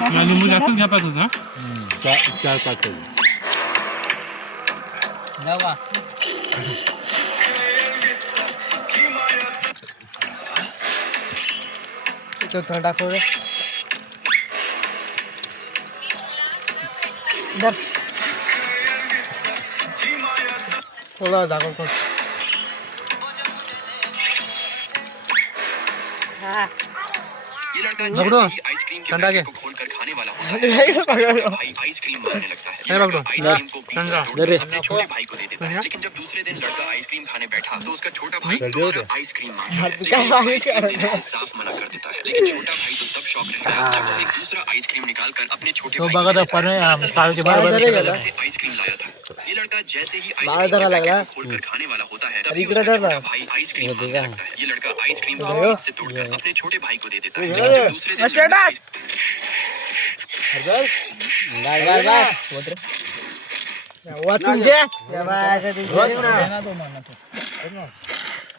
लिंबू जास्तच घ्या पाहिजे होता. 4-5 जावा तो थोड़ा खोल इधर थोड़ा दाखव खोल ये लड़का जैसे ही आइसक्रीम के पैकेट को खोलकर खाने वाला होता है भाई आइसक्रीम मांगने लगता है। ये लड़का आइसक्रीम को बीच में तोड़कर अपने छोटे भाई को दे देता है। लेकिन जब दूसरे दिन लड़का आइसक्रीम खाने बैठा तो उसका छोटा भाई दोबारा आइसक्रीम मांगता है, लेकिन वो आइसक्रीम देने से साफ मना कर देता है। लेकिन छोटा भाई तो तब शॉक रहेगा जब वो एक दूसरा आइसक्रीम निकालकर अपने छोटे भाई को देता है। आइसक्रीम लाया था। ये लड़का जैसे ही आइसक्रीम को खोलकर खाने वाला होता है तभी उसका छोटा भाई आइसक्रीम मांगने लगता है। ये लड़का आइसक्रीम को बीच से तोड़कर अपने छोटे भाई को दे देता है। लेकिन जब दूसरे दिन तुझे